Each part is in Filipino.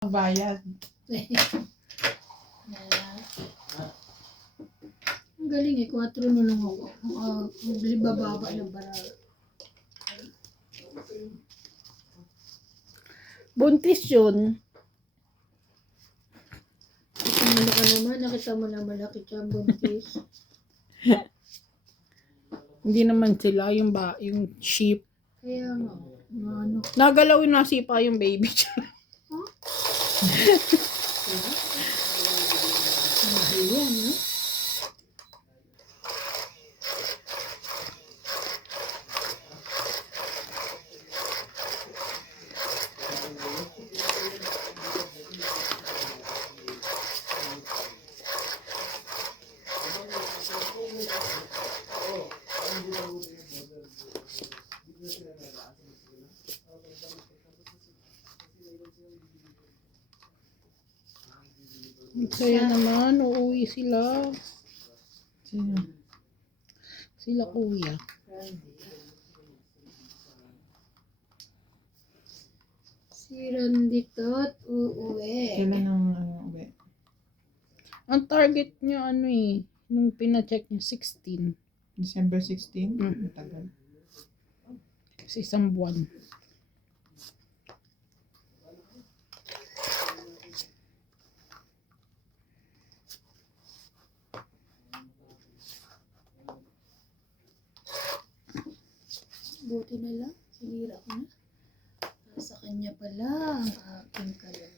Bayad. Ang galing eh, 4 na lang ako. Bababa ng baral. Buntis yun. Ano ka naman, nakita mo na malaki siya buntis. Hindi naman sila yung sheep. Kaya nga, ano. Nagalaw yung nasipa yung baby. Ayan, no? Kaya naman, uuwi sila. Sino? Sila kuya. Si Randy tot uuwi. Kailan ang uwi? Ang target niya nung pina-check niya 16. December 16? Mm. Matagal. Sa isang buwan. Buti na lang, sinira ko na. Sa kanya pala ang aking kalan.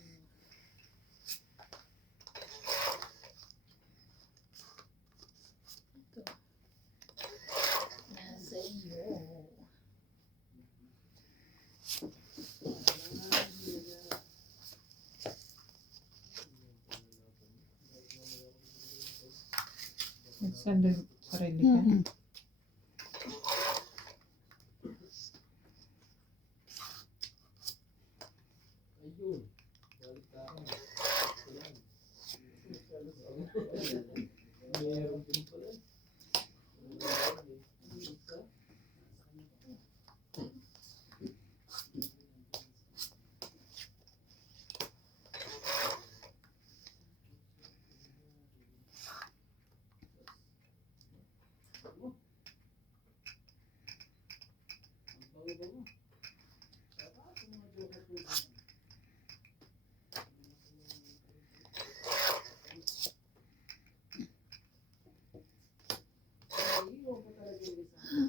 Ito. Nasa iyo. Sarili ka? Mm-hmm.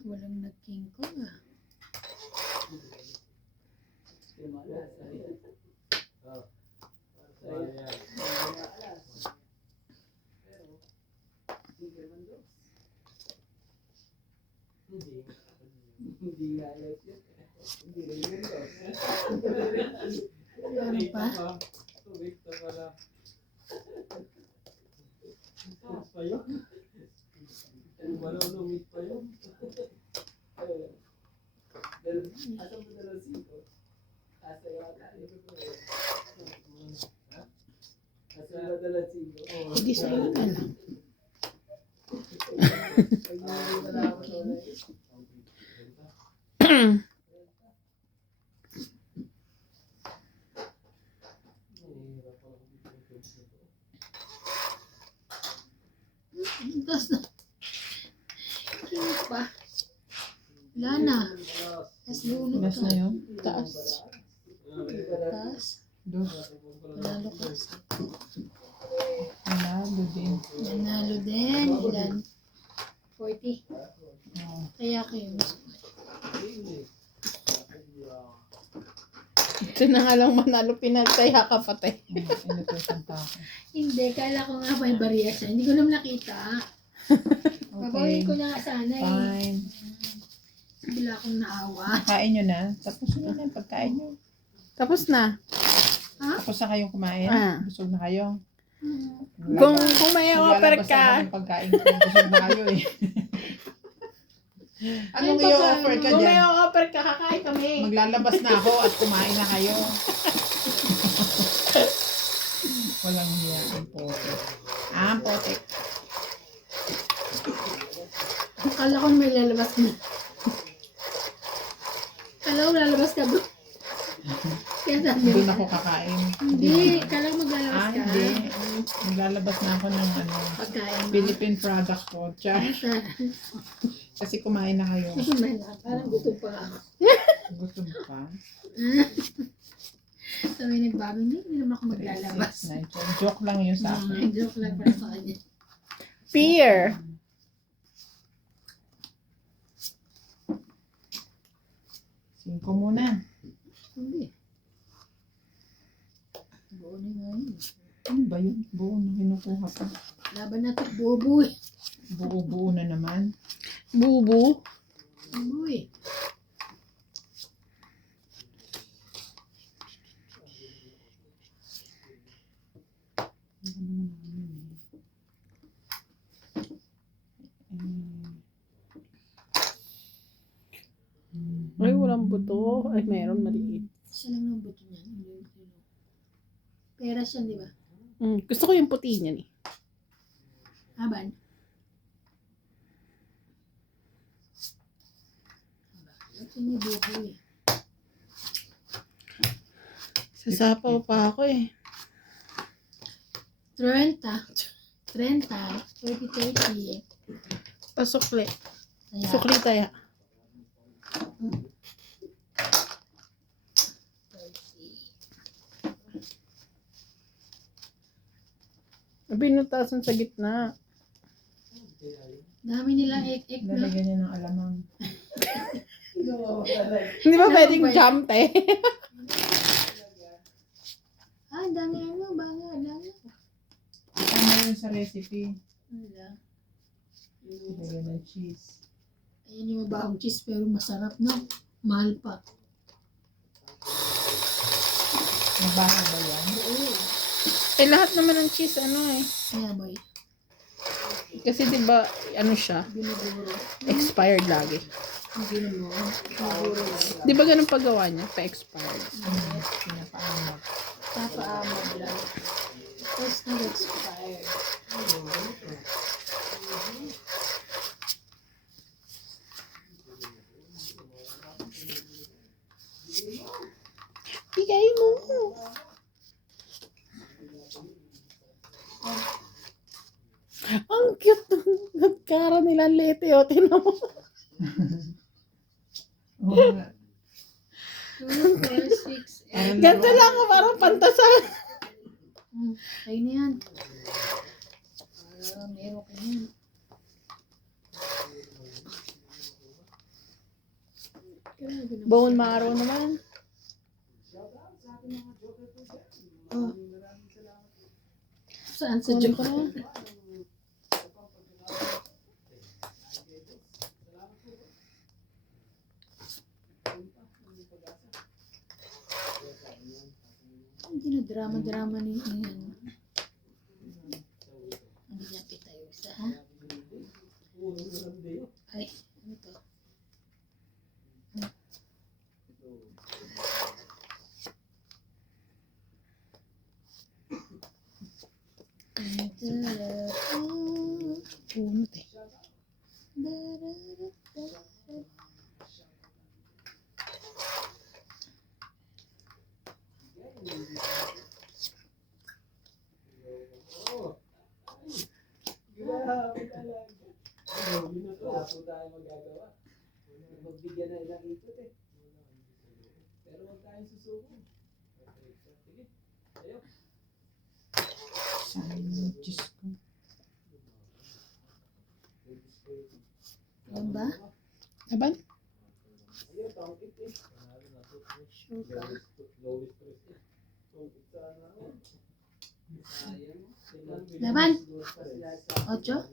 Walang nag-king kong ah. Ano pa? Hindi sa'yo na lang. Tapos na. King pa. Wala na. Tapos lunod Last ka. na yun? Taas. Tapos, Dos. panalo ka. Panalo din. Nanalo din. Ilan? 40. Oh. Kaya kayo mas Ito na nga lang manalo, pinagtaya ka patay. Inutusan pa ako. Hindi, kala ko nga may bariya siya. Hindi ko naman nakita. Babawin ko na nga sana eh. Fine. Bigla akong naawa. Kain nyo na. Tapos nyo na yung pagkain nyo. Tapos na. Ha? Tapos na kayong kumain. Ah. Busog na kayo. Kung may offer Maglalabas ka, na ako ng pagkain ko. Busog na kayo eh. Anong i-offer ka kung may dyan? offer ka, kakain kami. Maglalabas na ako at kumain na kayo. Walang hiya ang potek. Ang potek. Akala ko may lalabas na. Akala ko lalabas ka bro. Kaya sabi Doon ako kakain. Hindi, kailangan maglalabas ka. Hindi. Maglalabas na ako ng Pagkain mo. Philippine product ko. Char. Saan? Kasi kumain na kayo. Parang gutom pa ako. Gutom pa. Sabi nagbago, hindi naman ako maglalabas. 6, 9, 10. Joke lang yun sa akin. Joke lang para sa kanya. Pear. Singko muna. Hindi. Buo na nga yun. Ano ba yun? Buo na kinukuha pa. Laban na ito, buo-buo eh. Buo-buo na naman. Bubu. Buo eh. Ay, walang buto. Ay, meron maliit. Isa lang ng buto niyan. Peras yan, di ba? Gusto ko yung puti niyan eh. Aban. Ito yung buo eh. Sasapaw pa ako eh. 30. 30. Pasukli. Kaya, Sukli tayo. 30. Binutasan sa gitna. Dami nilang egg na. Lalagyan niya ng alamang. Hindi ba Ano pwedeng ba yun? jump eh? Ah, dami ano, banga, dami. Tama yun sa recipe. Wala. Lagyan ng cheese. Ayan yung mabahong cheese pero masarap no? Mahal pa. Mabaho ba yan? Oo. Eh, lahat naman ng cheese, ano eh. Kaya boy, Kasi diba, ano siya, binuburo. expired lagi. Ang binuburo. Binuburo lang. Di ba ganun paggawa niya? Pa-expired. Pinapaamag. Papaamag lang. Tapos nag-expired. Bigay mo. Ang cute ng nagkara nila lete o. Tinan mo. Oo nga. 2, 4, 6, 8. Ganito lang ako, parang pantasan. Ayun na yan. Meron ka yan. Grabe naman. Bone marrow naman. Oh. Saan sa Kunin joke? ko na. Hindi na drama-drama ni ano. Hindi niya kita yung isa, ha? Ay, ano to? Punot eh. Sayang yung cheese ko. Yan ba? Aban? Sure ka? Laban? 8?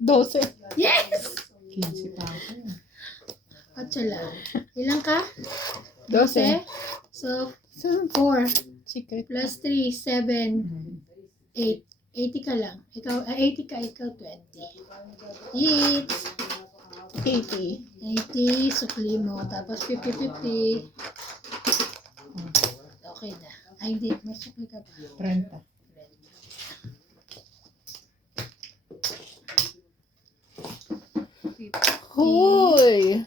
12. Yes! 15 pa ako. 8 lang. Ilang ka? 12. So, 4 Secret. plus 3, 7, 8. 80 ka lang. Ikaw, 80 ka, ikaw 20. Eat! 80. 80, sukli mo. Tapos 50-50. Okay na. Ay, hindi. May sukli ka pa. 30. Hoy!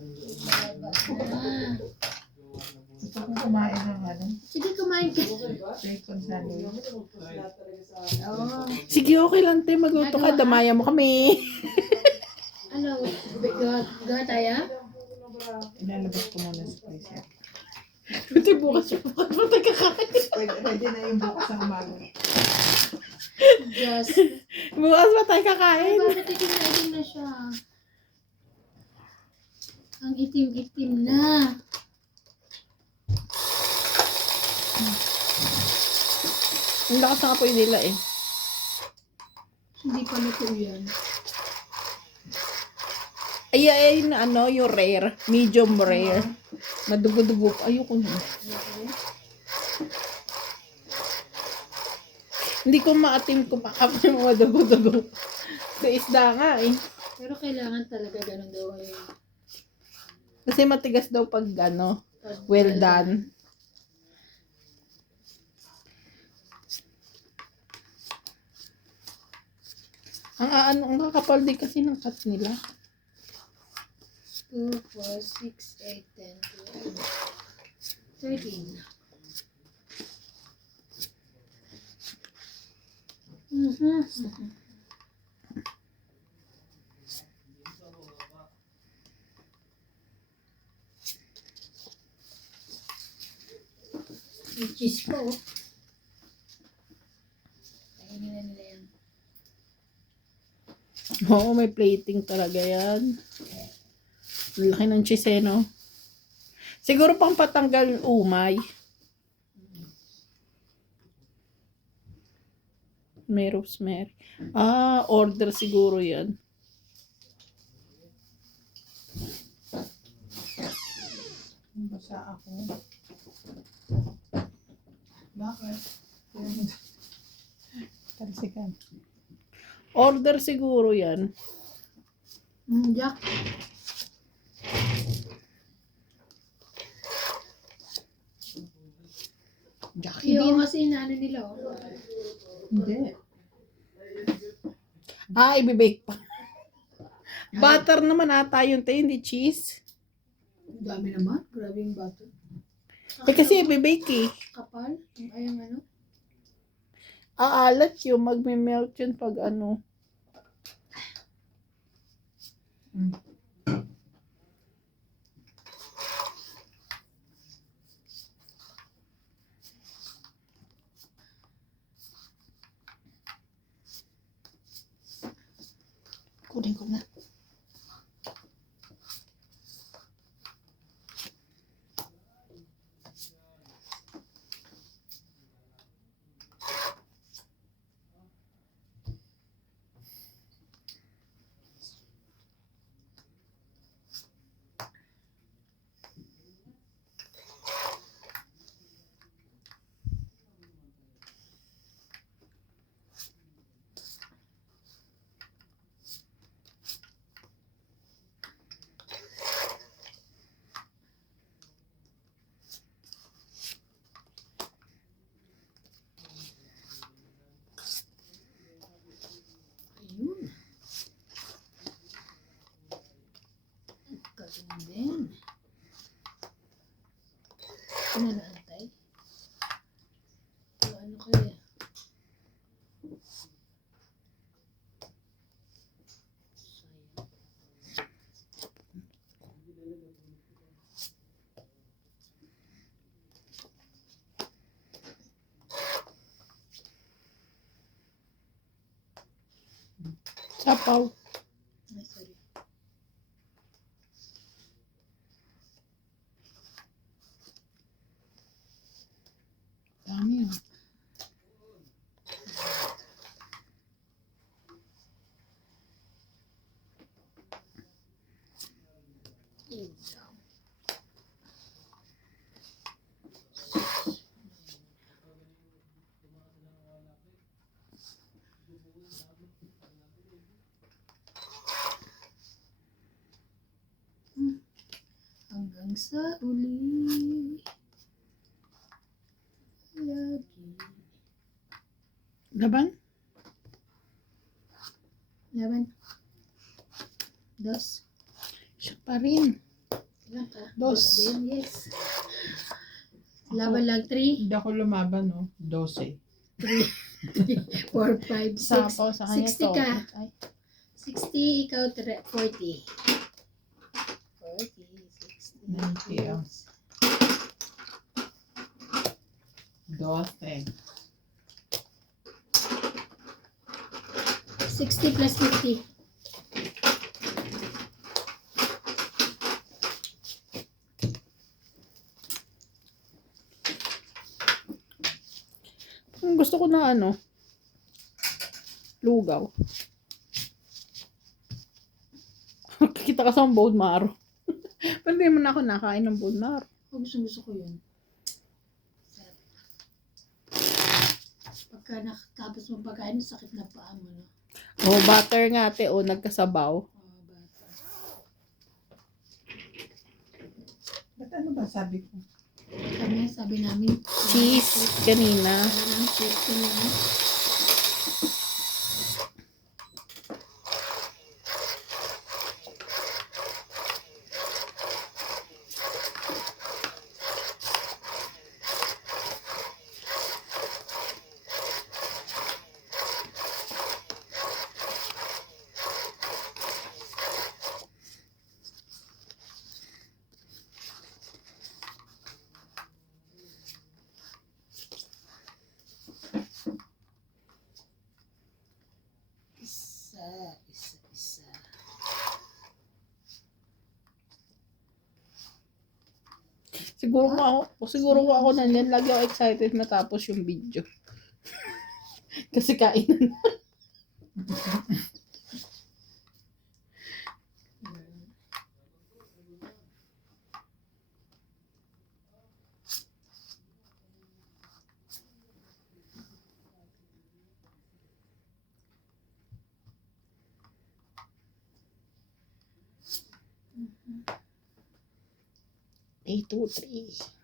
Baba na. Gusto kong kumain ng ano, Sige, kumain ka. bacon sandwich. Oo. Sige, okay lang, te. Magluto ka. Damaya mo kami. Ano? Gawa tayo? Ilalabas ko muna sa freezer. Buti bukas yung bukas mo kakain. Pwede na yung bukas ng umaga. Just. Bukas ba tayo Ay, kakain? bakit itim na itim na siya? Ang itim-itim na. Ang lakas ng apoy nila eh. Hindi pa luto yan. Ay, ano, yung rare. Medium rare. Madugo-dugo. Ayoko na. Hindi ko maatim kumakap yung mga dugo-dugo. Sa isda nga eh. Pero kailangan talaga ganun daw eh. Kasi matigas daw pag ano, Pag- well done. Ang kakapal din kasi ng cut nila. 2, 4, 6, 8, 10, 12, 13. Yung cheese ko. Kainin na nila yan. Oo, may plating talaga yan. Ang laki ng cheese eh, no? Siguro pang patanggal umay. May rosemary. Order siguro yan. Basa ako. Bakit? Talsikan. Order siguro yan. Jack. Jackie Yung din. kasi inaano nila oh. Hindi. Ibibake pa. Butter naman ata yun, tayo, hindi cheese. Dami naman. Grabe yung bato. Kasi ibibake eh. Kapal. Ay, ang ano. Aalat yun, magme-melt yun pag ano. Mm. Kunin ko na. Ayun. Galing din. Ano na antay? Ano kaya? Sayang. Sapaw. Ay, sorry. Dami yun. Yun lang. Hanggang sa uli. Lagi. Laban? Laban. Dos. Siya pa rin. Ilan ka? Dos. Din, yes. Laban lang 3, Hindi ako lumaban, no? 12. 4, 5, 6. Sapaw sa kanya 60 ka. Ay, 60, ikaw 40. 40, 60. 90, ah. 12. 60 plus 50. gusto ko na ano, lugaw. Kikita ka sa bone marrow. Pero hindi mo na ako nakain ng bone marrow. Oh, gusto ko yun. Sarap. Pagka nakatapos mo pagkain, sakit na paa mo, no? Oh, butter nga ate, oh, nagkasabaw. Oh, bata. Ba't ano ba sabi ko? Kanya, sabi namin, Cheese kanina. sabi namin cheese kanina. Isa. Siguro ko ako nandyan, lagi ako excited matapos yung video. Kasi kainan. A, 2, 3.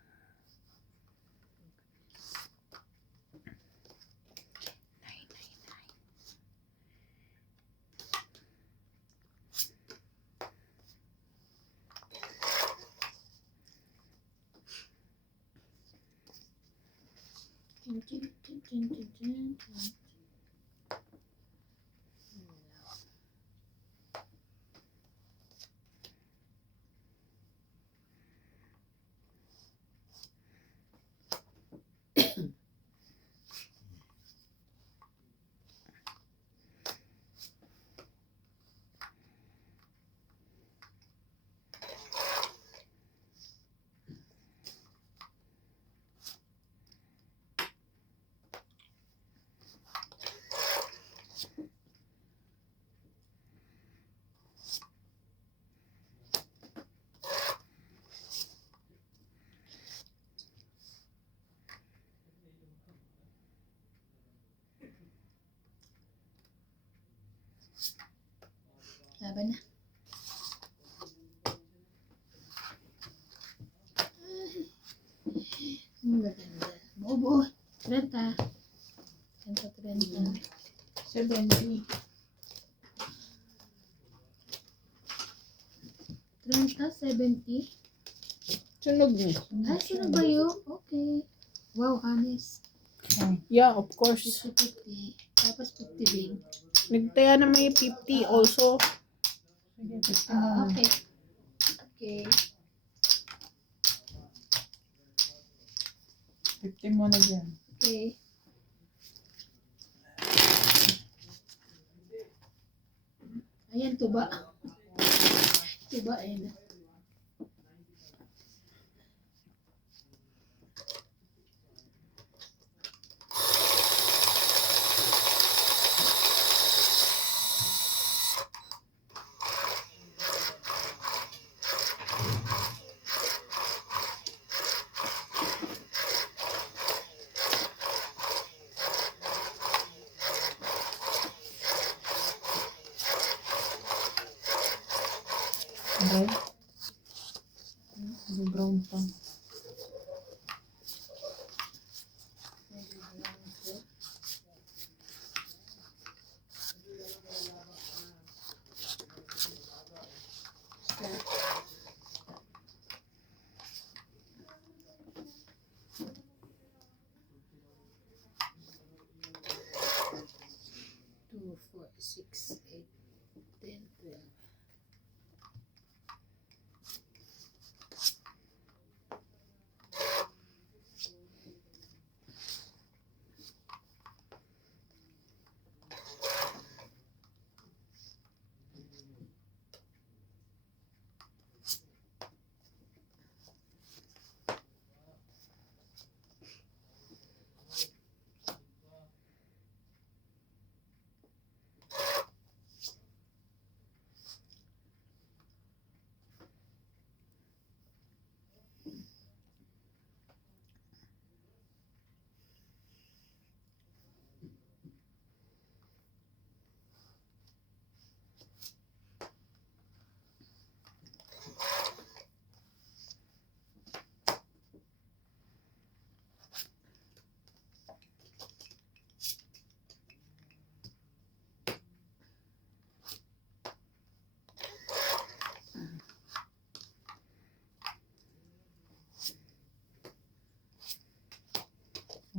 Laban na. Ang gaganda. Bobo. 30. 30. 70. 70. Sunog niya. Ay, sino ba yun? Okay. Wow, honest. Yeah, of course. 50-50. Tapos 50 din. Nagtaya naman yung 50 also. Sige, 50 mo na. Okay. Okay. 50 mo na dyan. Okay. Ayan, tuba. Tuba, ayan. Red. Brown pa.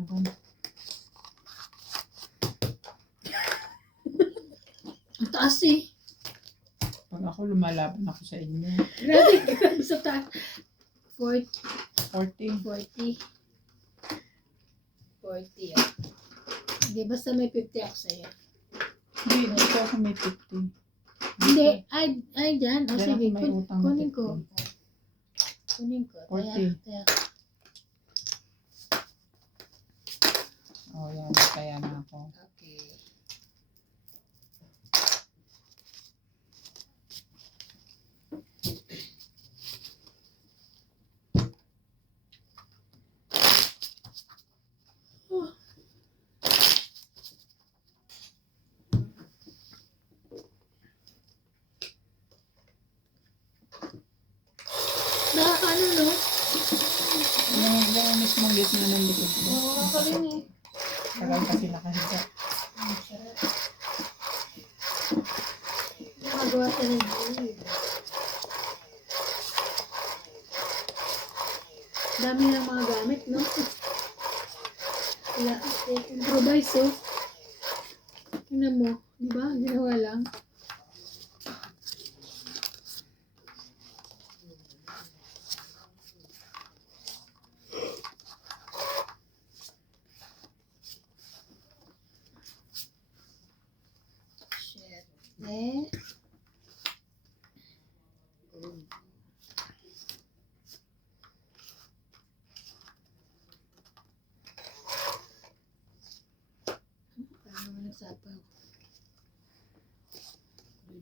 akin. Ang taas eh. Pag ako lumalaban ako sa inyo. Grabe, grabe sa taas. 40. 40. 40. 40 ah. Hindi, basta may 50 ako sa'yo. Hindi, dito ako may 50. Hindi, ay dyan. O Diyan sige, ako may utang na kunin ko. 50. Kunin ko. 40. Kaya. Oh, yan. Kaya na ako. Okay. Nakakaano, no? Yung mismong gitna ng likod ko. Oo, ako rin eh. Tagal kasi nakahiga. Ang sarap. Nakagawa siya ng gilid. Dami ng mga gamit, no? Wala, improvise, oh. Tingnan mo, di ba? Ginawa lang. Shit. Eh? Paano mo nagsapaw?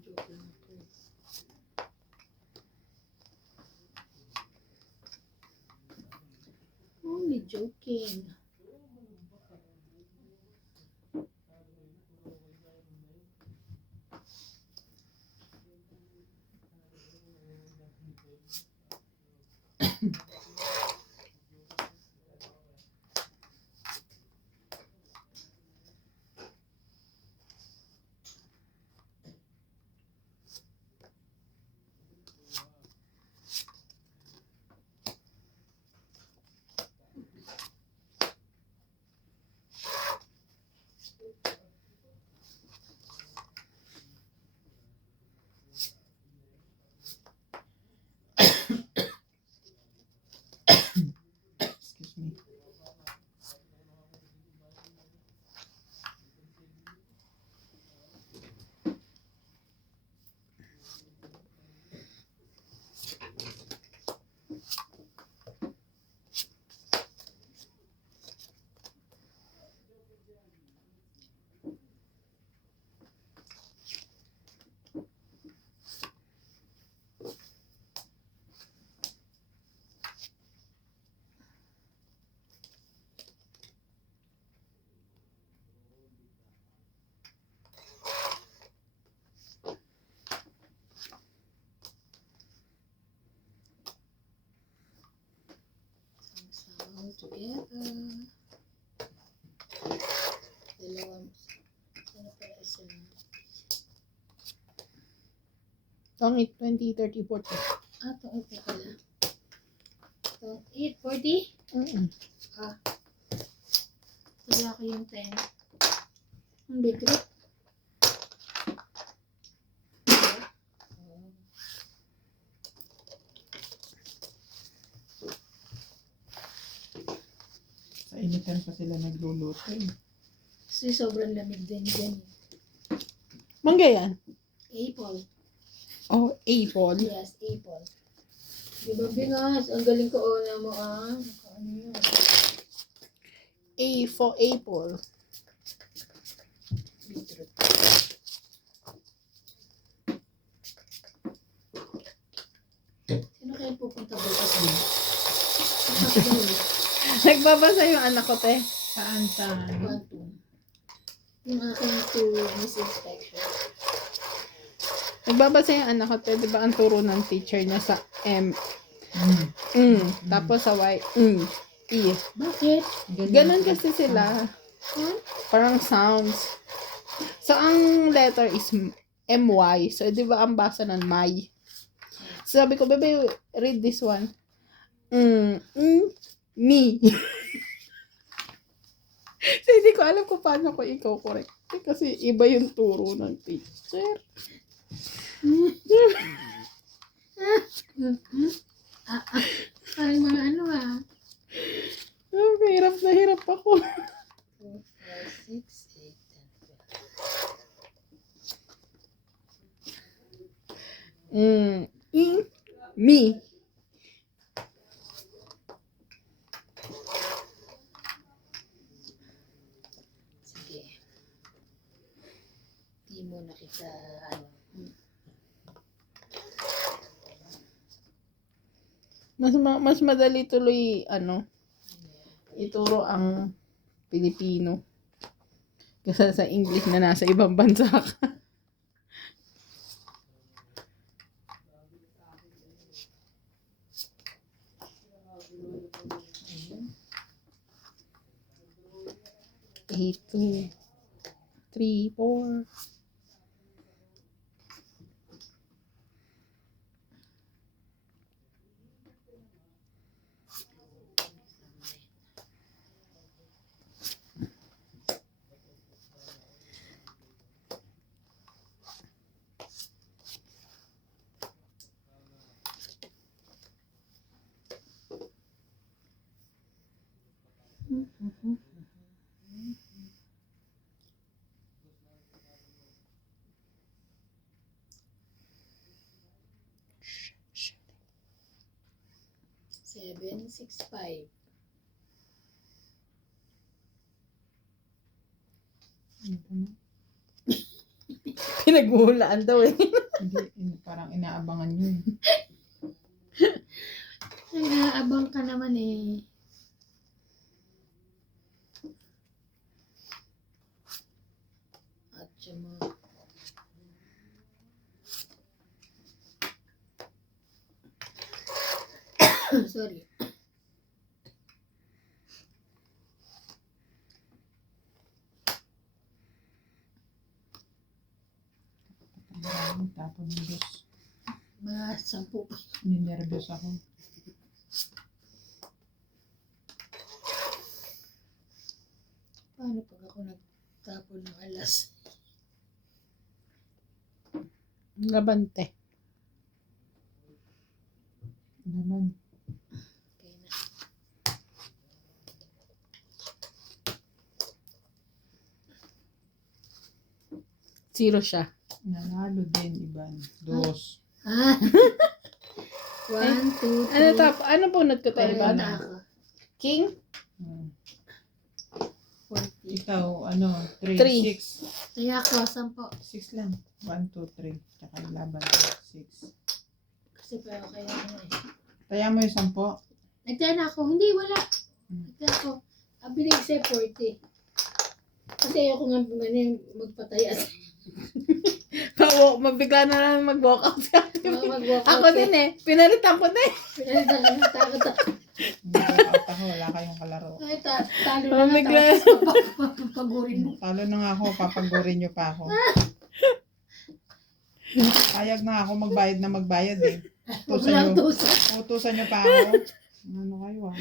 Joke lang ito. Only joking. Excuse me. All together. Dalawang. Ano pala isa? Tongit 20, 30, 40. Ah, itong ito pala. Itong 8, 40? Mm-mm. Ah. Wala ko yung 10. Ang bigat. Sa initan pa sila nagluluto eh. Kasi sobrang lamig din dyan. Mangga yan? Apple. Oh, apple. Yes, apple. Diba, Bingas? Ang galing ko na mo, ah. Ano yun? A for apple. Beetroot. Sino kayo pupunta bukas din? Nagbabasa yung anak ko, te. Saan? Quantum. Yung aking to Miss Inspection. Nagbabasa yung anak ko, te. Di ba ang turo ng teacher niya sa M? Tapos sa Y, E. Bakit? Ganon kasi sila. Huh? Parang sounds. So, ang letter is MY. So, di ba ang basa ng my? So, sabi ko, bebe, read this one. Me. So, hindi ko alam kung paano ko i-correct. Kasi iba yung turo ng teacher. Parang mga ano ah. Hirap na hirap ako. 2, 4, 6, 8, 10, 12. Me. Sige. Di mo na kita, ano. Mas madali tuloy, ituro ang Pilipino. Kasi sa English na nasa ibang bansa ka. Eight, 2, 3, 4. Seven, 6, 5. Pinaghuhulaan daw eh. Hindi, parang inaabangan yun. Nag-aabang ka naman eh. At siya mo. Sorry. Tapos Diyos. Mga 10 pa. Ninervyos ako. Paano pag ako nagtapon ng alas? Labante. Naman. Okay na. Zero siya. Nanalo din, Iban. Dos. Ah! 1, 2, 3. Ano bunot ko tayo ba? na ako. King? Hmm. 40. Ikaw, 3, Three. 6. Kaya ako, 10. 6 lang. 1, 2, 3. Tsaka yung laban. 6. Kasi pero kaya ano eh. Taya mo yung 10. Nagtaya na ako. Hindi, wala. Hmm. Nagtaya ako. Ang binig sa 40. Kasi ayoko nga magpataya. Mabigla na lang mag-walk out sa atin. Mag-walk Ako din eh. Pinalitan ko na eh. Pinalitan ka na. Takot ako. Nag-out ako. Wala kayong kalaro. Ay, talo na nga. Bigla. Tapos papagurin mo. Talo na nga ako. Papagurin nyo pa ako. Payag na ako magbayad eh. Walang tusa. Utusan nyo pa ako. Ano kayo ah?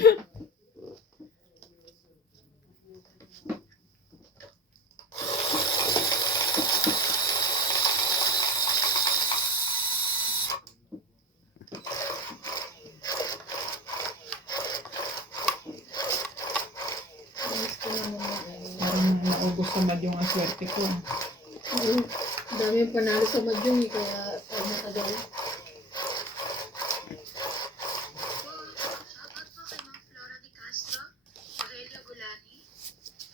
Parang naubos tamad yung aswerte ko. Ang dami yung panalo sa madyong eh, kaya pag natagal. Shoutout po kay Ma'am Flora de Castro, Rogelio Gulani,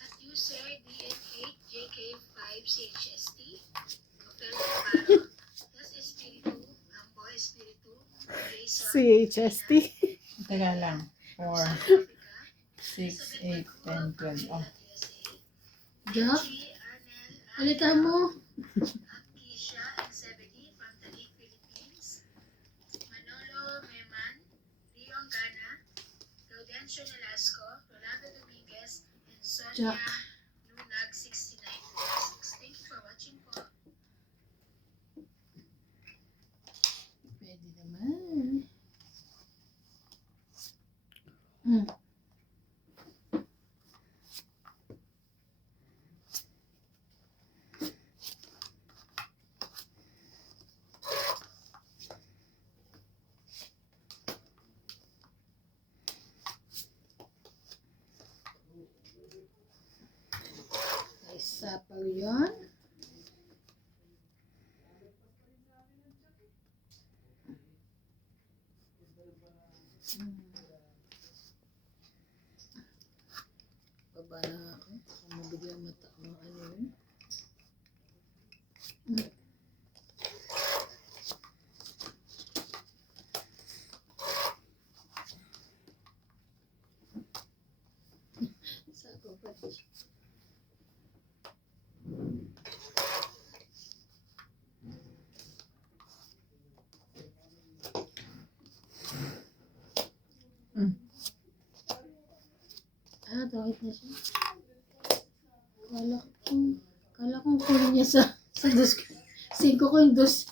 at user DN8 JK5CHST, Ofelio Navarro, Das Espiritu, Ambo Espiritu, Jason, CHST. Teka lang. 4, 6, 8, 10, 12. Oh. Jack, palitan mo. at Kisha and Zebedee from Taguig, Philippines, Manolo Meman, Rio Angana, Gaudencio Nolasco, Rolando Dominguez, and Sonia Jack. Lunag 69. Thank you for watching po. Pwede naman. Hmm. Pag yun. Baba na ako. Baka mabiglang mata. Ano yun? Sa baba. Tawid na siya. Kala kong kunin niya sa dos. 5 ko yung dos.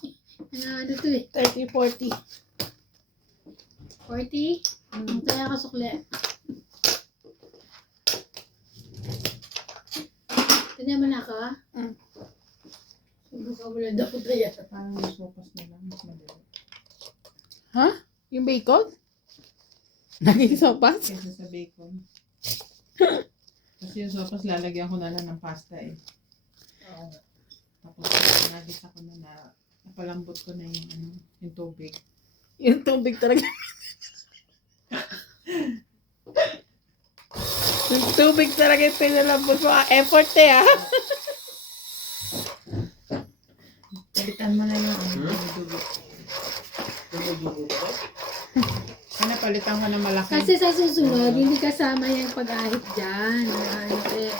Ano to eh? 30, 40. 40? Ang taya ka sukle. Tanya mo na ka? Subukan mo lang daw taya. Parang sopas na lang. Mas madali. Ha? Yung bacon? Naging sopas? Kesa sa bacon. Kasi yung sopas lalagyan ko na lang ng pasta eh. Oo nga. Tapos nagis ako na napalambot ko na yung tubig. Yung tubig talaga. Yung tubig talaga yung pinalambot mo. Effort eh, ha? Palitan mo na yung tubig. Kaya napalitan ko na malaki. Kasi sa susunod, hindi kasama yung pag-ahit dyan. Ano eh.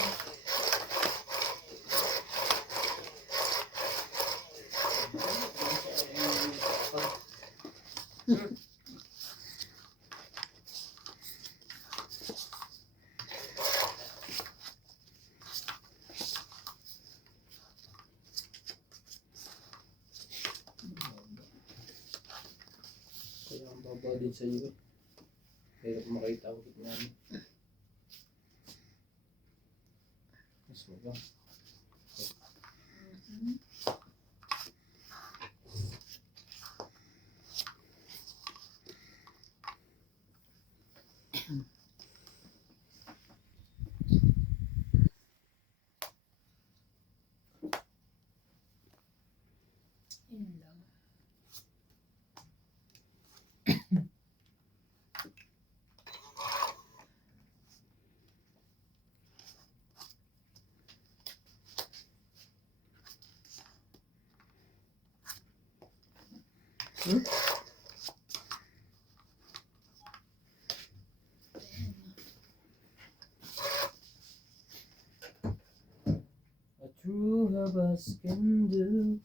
Kaya ang baba din sa iyo. Hirap makita ang gitna mo. Mas baba. Yun lang. A true habas can do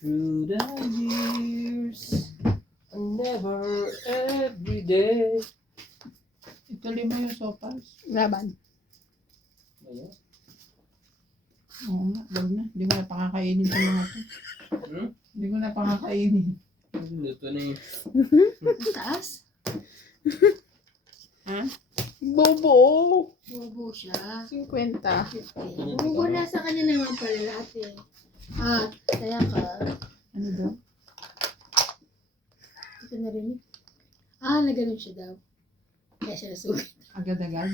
through the years. And never every day. Ituloy mo yung sopas. Laban. Ayan. Oo nga, wag na. Hindi ko na pakakainin sa mga to. Hindi ko na pakakainin. Luto na yun. Ang taas. Ha? Bobo. Bobo siya. 50. 50. Bobo na sa kanya naman pala lahat eh. Kaya ka. Ano daw? Hindi ka narinig. Naganon siya daw. Kaya siya nasugat. Agad-agad?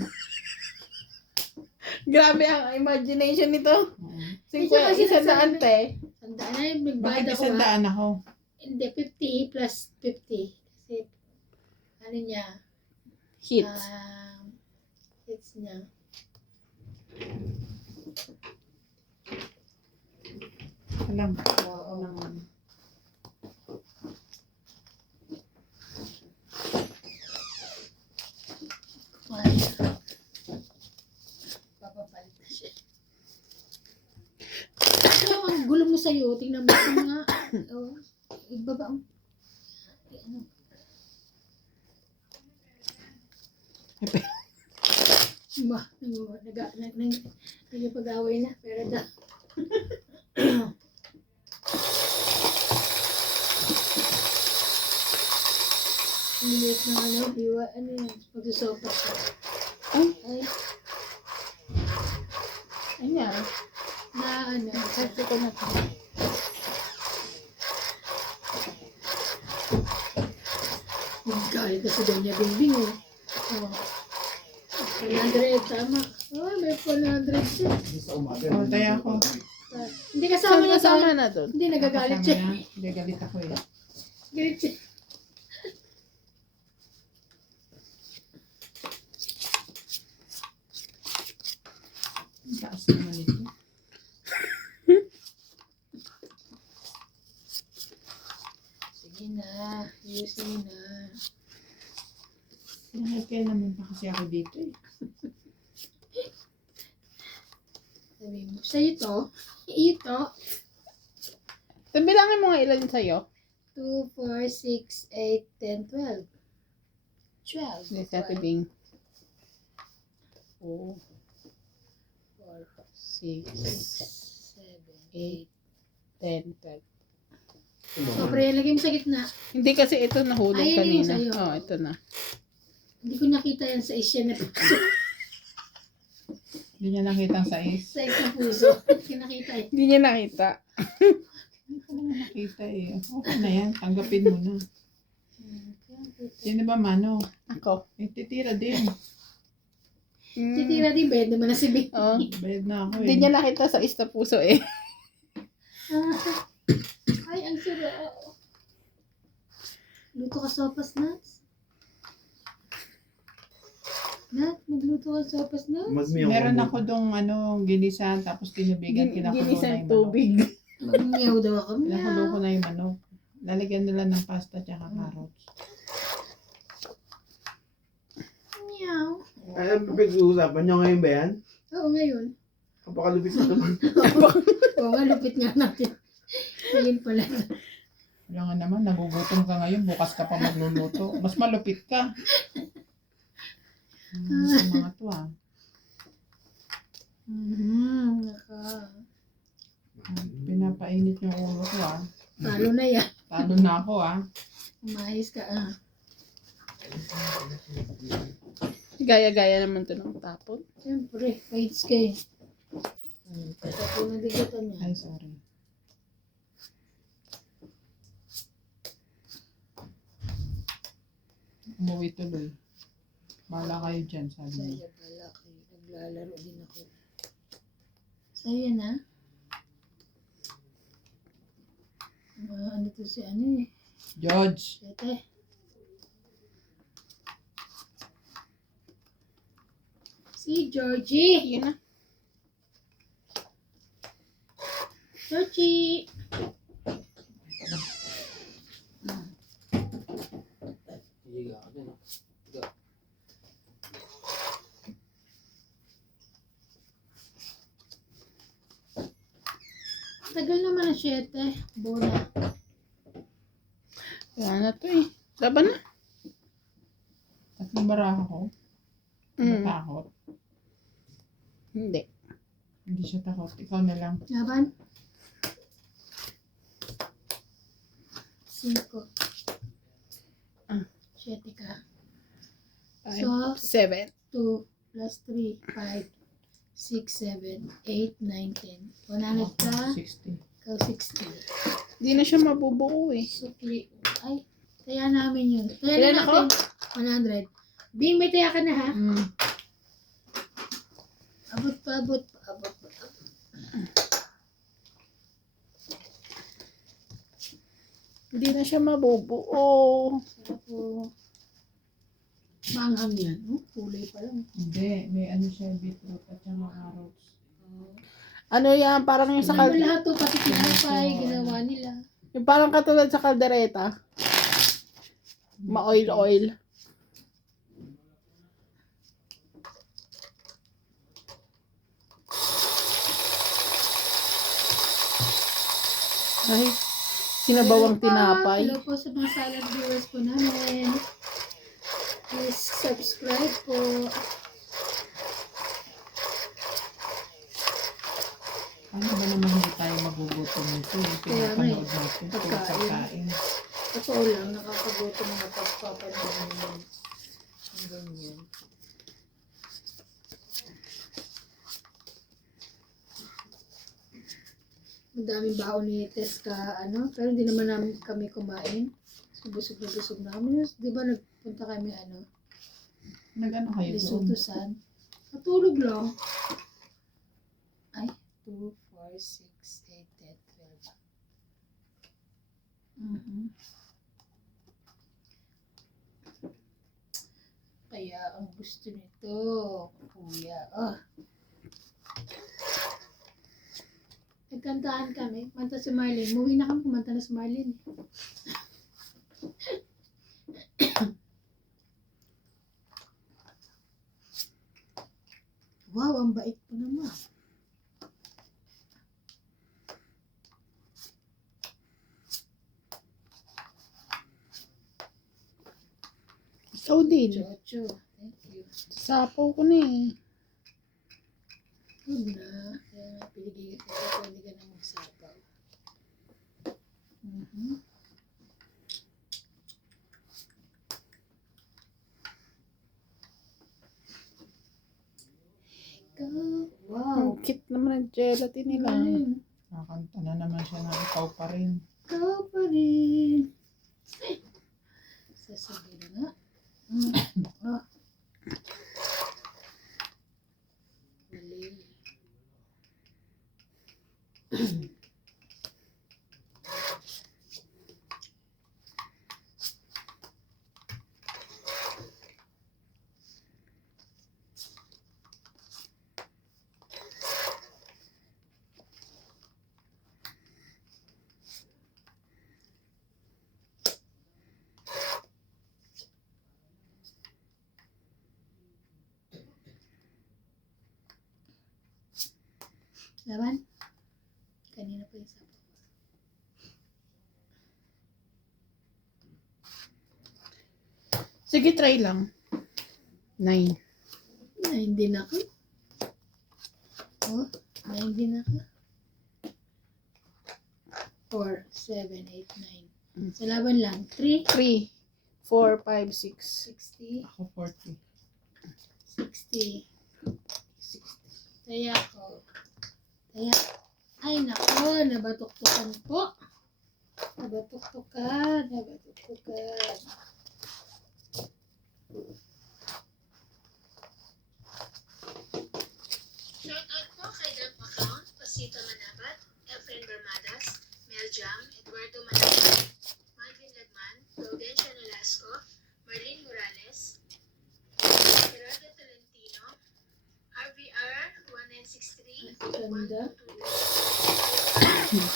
Grabe ang imagination nito. Oo. 50, isa daan, te. Tandaan na yung big Bakit bad ako isang daan ako? Hindi, 50 plus 50. Kasi, ano niya, Hits. hits niya. Alam. Oo. Naman. Papapalit na siya. Ano ang gulo mo sa'yo? Tingnan mo ito nga. Ibaba mo. Ano? Nagpag-away na. Pero da. Liit na diwa, ano yan? Magsusopa siya. Ay. Ayan. Na Kasi ko na to. Galit na sa Doña Bingbing eh. 100, tama. Oh, may 100 siya. O, tayo ako. Hindi Saan kasama niya kasama doon. na doon? Hindi, nagagalit Kasama siya. na. Hindi, galit ako eh. Galit siya. Ang taas naman ito. Sige na, ayusin na. Okay naman pa kasi ako dito eh. Sabi mo, sa'yo to, ito, Bilangin mo nga ilan sa'yo. 2, 4, 6, 8, 10, 12. 12. Hindi sa tibing. 4, 6, 7, 10, 12. 8. So, pre, lagay mo sa gitna. Hindi kasi ito nahulog Ay, yun yung kanina. sa'yo. Oo, ito na. Hindi ko nakita yan sa isya na Hindi niya nakita ang sais. sa isang puso. Hindi ko nakita yan. Hindi niya nakita. Hindi ko naman nakita eh. Okay na yan. Tanggapin mo na. Sino ba Mano? Ako. Eh, titira din. Titira din, bed naman na si Big. Oo. Bayad na ako eh. Hindi niya nakita sa ista puso eh. Ay, ang sarap. Luto ka sopas, Nats? Nat, magluto ka sopas, Nats? Meron ako dong ginisan tapos tinubigan. Kinakulo na Ginisang yung manok. tubig. Magmiyaw daw ako. Kinakulo ko na yung manok. Lalagyan nila ng pasta tsaka carrots. Meow. Ay, pinag-uusapan nyo ngayon ba yan? Oo, ngayon. Kapakalupit na naman. Oo nga, lupit nga natin. Ayun pala. Wala nga naman, nagugutom ka ngayon, bukas ka pa magluluto. Mas malupit ka. Sa mga to ah. Naka. Pinapainit yung ulo ko ah. Talo na yan. Talo na ako ah. Umayos ka ah. Gaya-gaya naman to ng tapon. Siyempre, fights kayo. Tapos na digatan niya. Ay, sorry. Umuwi tuloy. Bahala kayo dyan, sabi niya. Saya pala kayo. Naglalaro din ako. Saya na. Ano to si ano eh. George! Tete. Si Georgie. Yun na. Georgie. Higa ka din, ah. Higa. Tagal naman na 7. Bola. Wala na to eh. Laban na. Tatlong baraha ko. Mm. Natakot. Hindi. Hindi siya takot. Ikaw na lang. Laban. 5. Ah. 7 ka. 5, So, 7. 2 plus 3, 5, 6, 7, 8, 9, 10. 100 ka. 60. Ikaw 60. Hindi na siya mabubuo eh. Sukli. Ay, taya namin yun. Taya Ilan na ako? natin. 100. Bing, may taya ka na ha? Mm. Abot pa, abot pa, abot pa. Hindi na siya mabubuo. Sarap po. Maanghang yan. Oh, kulay pa lang. Hindi. May ano siya, beetroot at saka carrots. Ano yan? Parang yung sa Ano kal- lahat to, pati tinapay, ginawa nila. yung parang katulad sa kaldereta. Ma-oil-oil. Ay, sinabawang tinapay. Hello po sa mga silent viewers po namin. Please subscribe po. Paano ba naman hindi tayo magugutom nito? Yung Kaya pinapanood natin. Puro pagkain. pagkain. Totoo lang, nakakaguto mga pagpapanood namin. Ang ganyan. Madaming baon ni Tess ka, pero hindi naman namin kami kumain. So, busog na kami. Di ba nagpunta kami, Nag-ano kayo doon? Lisutusan. Natulog lang. Ay, 2, 4, 6, 8, 10, 12. Mhm. Kaya ang gusto nito, kuya. Nagkantaan kami. Kumanta si Marlene. Muwi na kami. Kumanta na si Marlene. Wow, ang bait po naman. Ikaw din. Chocho. Thank you. Sapaw ko na eh. Huwag na. Kaya nga piligigan ko. Pwede ka na magsapaw. Mhm. Wow. Ang cute naman ang gelatin nila. Galing. Nakakanta na naman siya na ikaw pa rin. Ikaw pa rin. Sasabi na nga. Ah. Mali. Laban? Kanina pa yung sapaw. Sige, try lang. 9. Nine din ako. Oh, 9 din ako. 4, 7, 8, 9. Sa laban lang. 3, 3, 4, 5, 6. 60, Ako 40. 60. Kaya ako. Kaya, ay nako, nabatuktukan po. Nabatuktukan. Shoutout po kay Dump Account, Pasito Manabat, Efren Bermadas, Mel Jam, Eduardo Manabat, Malvin Lagman, Gaudencio Nolasco, Marlene Morales, Gerardo Tolentino, RVR 1963, Ganda. 1222,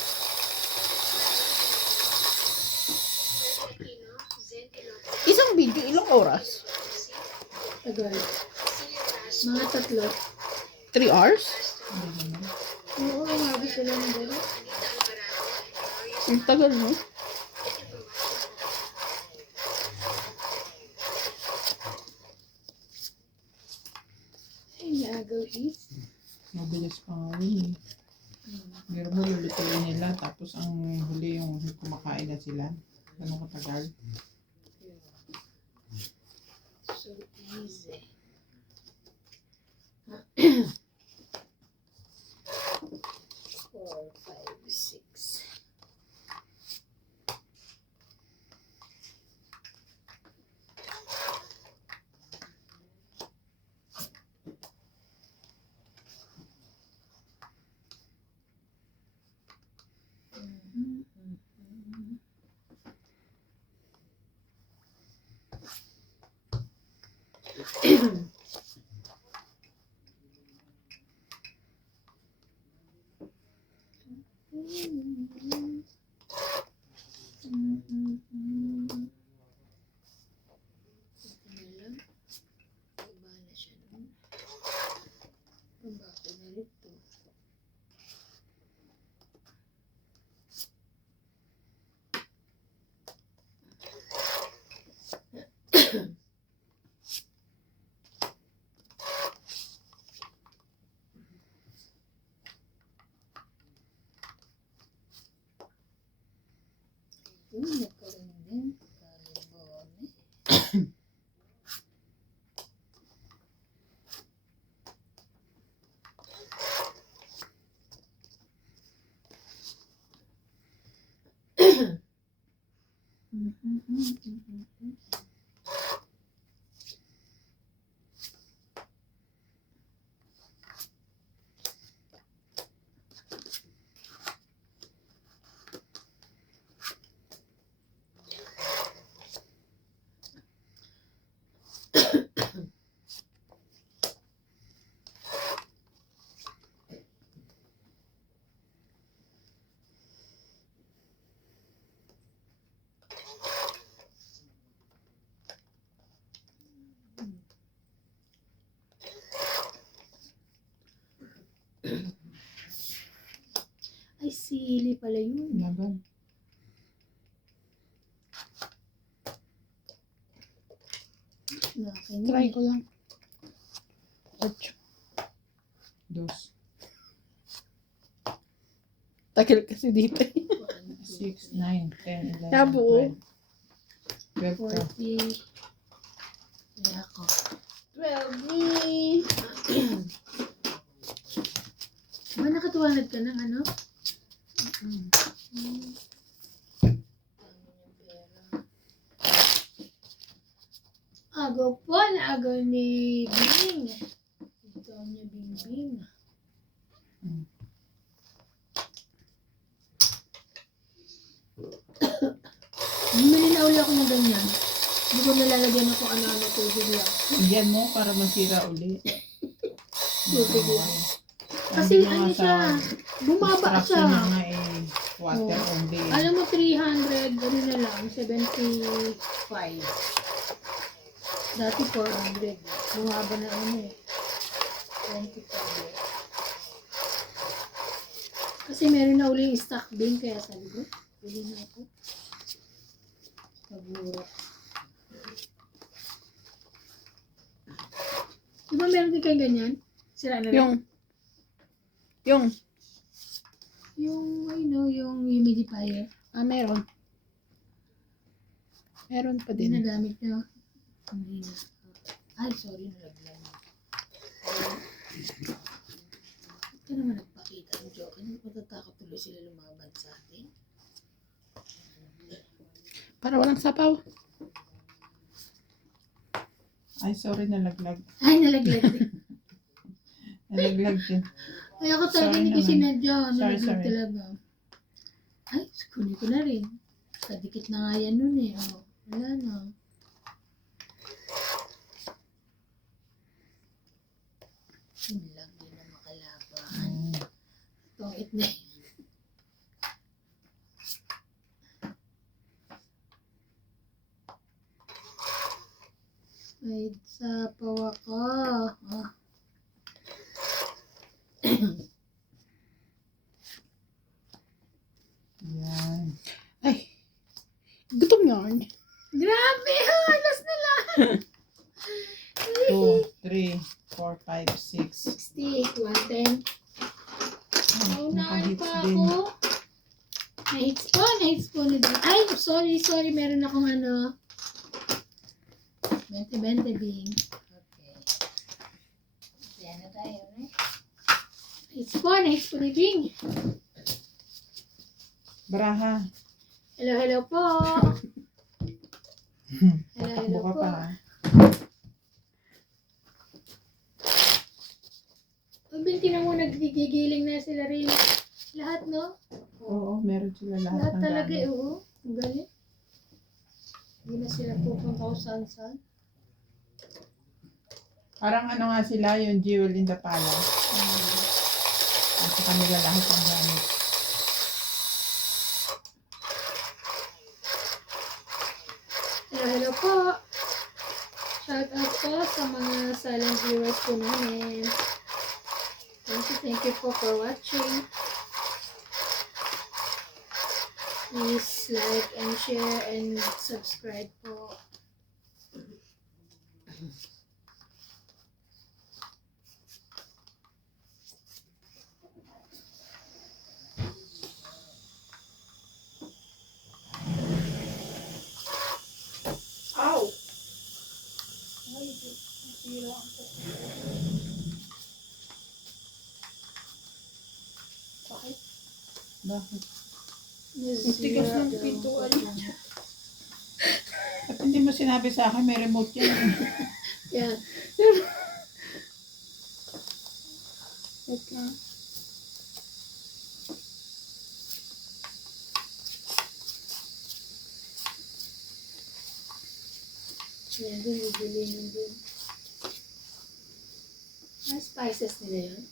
Aquino, Zen Ilocos, Isang video, ilang oras? Tagal. Cecilia Blasco, Mga 3. 3 hours? Hindi naman. Oo, grabe sila ng dala. Anita Alvarado, and Gloria Ang tagal, no? Thank you for watching. Ay, naagaw is. Mabilis pa nga yun. Pero mo lulutuin nila tapos ang huli yung kumakain na sila. Ganun katagal. So easy. 4, 5, 6. Nagkaroon din. Kalibone. Hindi pala yun. Laban. Nakin Try ko lang. 8. Dos. Takil kasi dito. 6, 9, 10, 11, Yabo. 12. 12 ka. 40. Kaya ako. 12 ni. Ba, nakatuwalad ka ng ano? Agaw po na agaw ni Bing. Ikaw niya Bing Bing. Bumili na uli ako ng ganyan. Hindi ko nalalagyan ako ano-ano tubig lang. Diyan mo para masira uli. Tubig lang. Kasi Sabi mo ano nga siya, bumaba instruction siya. niya nga water Oo. only. Alam mo 300, ano na lang, 75. Dati 400. Bumaba na ano eh. 25. Kasi meron na uli yung stock bin, kaya sabi ko, pili na ako. Pagmura. Di ba meron din kayo ganyan? Sira na rin? Yung, Yung, yung humidifier. meron. Meron pa din. Ginagamit nyo. Hindi na. Ay, sorry, nalaglag. Ba't ka naman nagpakita ng joke? Ano magkakatuloy sila lumaban sa atin? Para walang sapaw. Ay, sorry, nalaglag. Ay, nalaglag din. Nalaglag din. Ay, ako talaga Sorry hindi ko naman. sinadya. Nalaglag Sorry. talaga. Ay, kunin ko na rin. Kadikit na nga yan nun eh. Oh, wala na. Yun lang, di na makalaban. Tungit na yun. Ay, sapaw ako. Ah. Yan. Ay. Gutom yarn. Grabe! Halos na lang! 2, 3, 4, 5, 6. 60, 110. Naunahan Nakahits pa din. ako. Na-hits po na din. Ay, sorry. Meron akong ano. 20-20 Bing. Okay. Kaya na tayo, eh. Na-hits po ni Bing. Baraha. Hello po. Tatakbo ka po. pa. Ha? Ang binti na mo, naggigiling na sila rin. Lahat, no? Oo, meron sila lahat Lahat ng talaga, gamit. oo. Ang galing. Hindi na sila pupunta kung saan-saan. Parang ano nga sila, yung Jewel in the Palace. At sa kanila lahat ng gamit. Hello po. Shout out po sa mga silent viewers po namin. Thank you po for watching. Please like and share and subscribe po. Ow! Ay, nasira ako. Bakit? Bakit? Tigas ng pintuan. At hindi mo sinabi sa akin, may remote yan. Yan. Wait lang. Yan din, bibili yun din. Spices nila yun.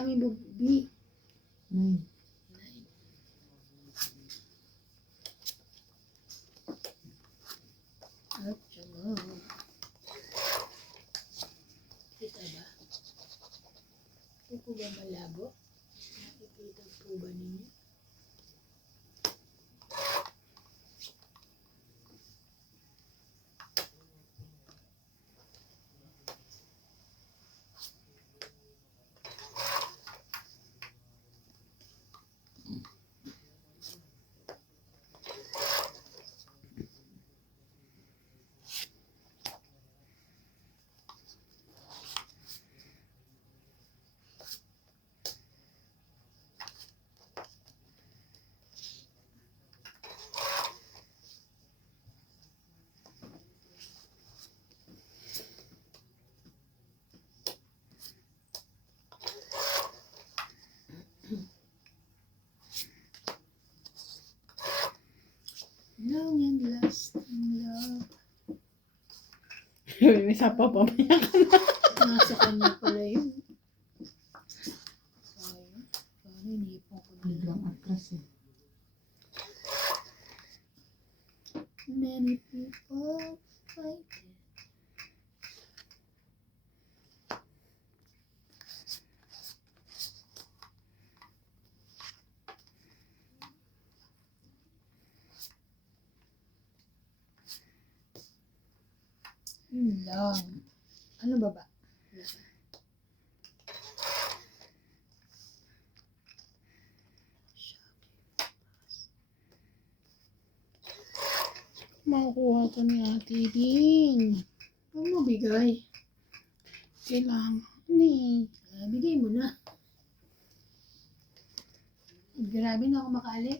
kami bubi. Hmm. At saka, kita ba? Ito po ba malabo? Nakikita po ba ninyo? Long and lasting love. May sapaw pa maya. Nasa kanya pala yun. Sayang. Paano inipon ko na Biglang lang. atras eh. Many people fight it. Yun lang. Ano ba ba? Makukuha to ni Ate Ding. Huwag mo bigay. Kailangan eh. Bigay mo na. Grabe na ako makali.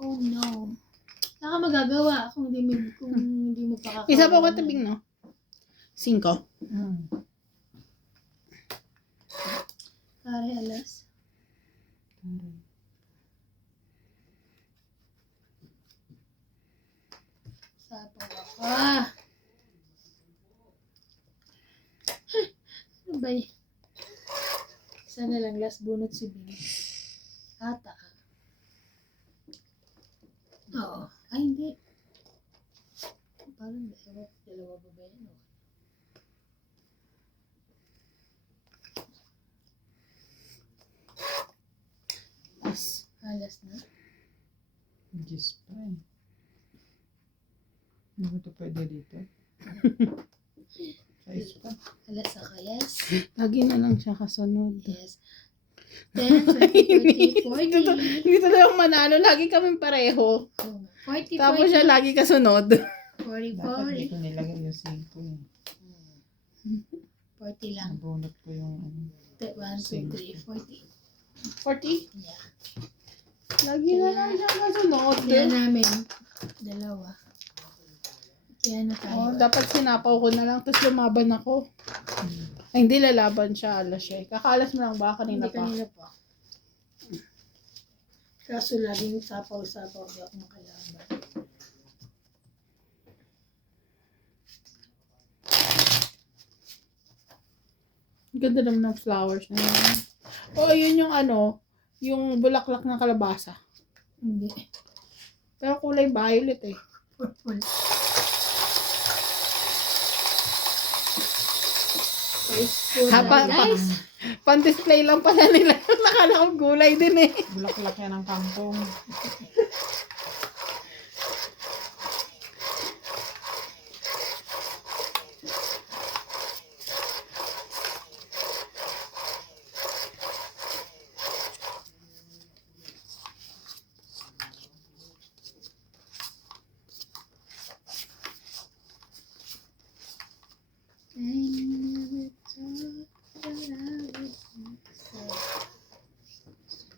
Oh no. Wala ka magagawa kung hindi mo pakakawalan. Isa pa katabing, no? 5. Hmm. Pare, alas. Taray. Sapaw ako. Ano ba yun? Isa na lang, last bunot si Bing. Ata ka. Oo. Ay, hindi. Parang dalawa ba ba yan? As. Last na. Diyos pa eh. Hindi mo ito pwede dito? Size pa. Alas saka, yes. Lagi na lang siya kasunod. Yes. 10, 20, 30, 40. Hindi talagang manalo. Lagi kami pareho. 40, Tapos siya lagi kasunod. 40, Dapat hindi 40. ko nilagay yung 5 eh. 40 lang. Nabunot ko yung ano. 1, 2, 3, 40. 40? Yeah. Lagi na lang siya kasunod. Kaya namin, dalawa. Kaya na tayo. Oh, dapat sinapaw ko na lang. Tapos lumaban ako. Ay, hindi lalaban siya. Alas siya. Kakalas mo lang ba? Kanina Hindi pa. kanina pa. Kaso laging sapaw-sapaw. Di ako makalaban. Ang ganda naman ng flowers na yun. Oh, yun yung ano, yung bulaklak ng kalabasa. Hindi. Pero kulay violet eh. Purple. Guys, guys. Pan-display lang pala nila. Nakala ko gulay din eh. Bulaklak yan ng kangkong. I never thought that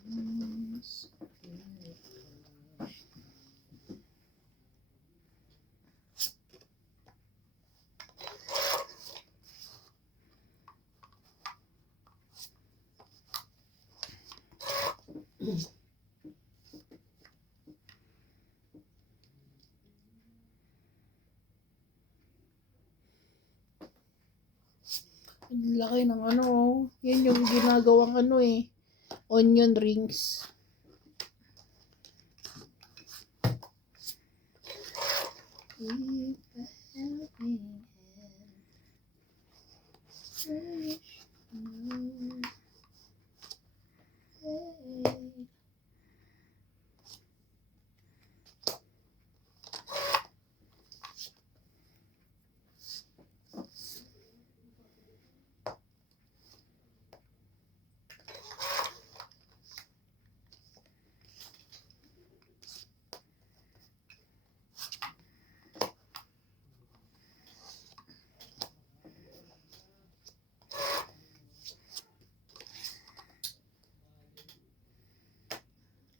I would be so beautiful. Laki ng ano. Yan yung ginagawang ano eh. Onion rings.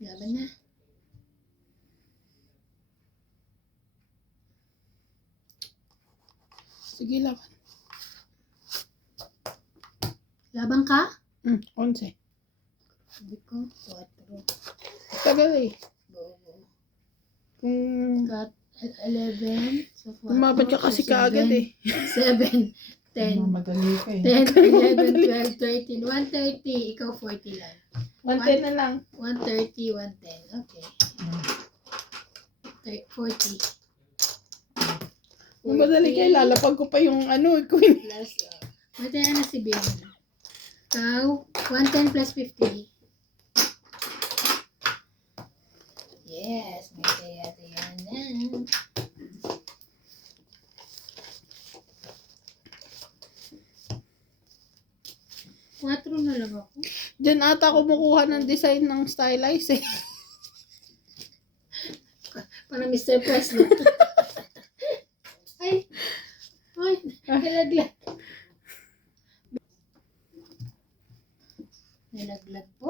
Laban na. Sige lang. Laban ka? 11. Sabi ko, 4. Tagal eh. Go. Kung Got 11. So, 4. lumabad ka kasi kaagad eh. 7, 10, Mamadali ka eh. 10, 11, 12, 13, 130. Ikaw 40 lang. 110 na lang. 130, 110. Okay. 40. Madali kayo, lalapag ko pa yung ano, queen. Plus, mataya na si Ben. Ikaw, 110 plus 50. Yes, may taya-taya na. Quatro na lang ako. Diyan ata kumukuha ng design ng stylize eh. Para Mr. Price na. Ay, nilaglag. Nilaglag po.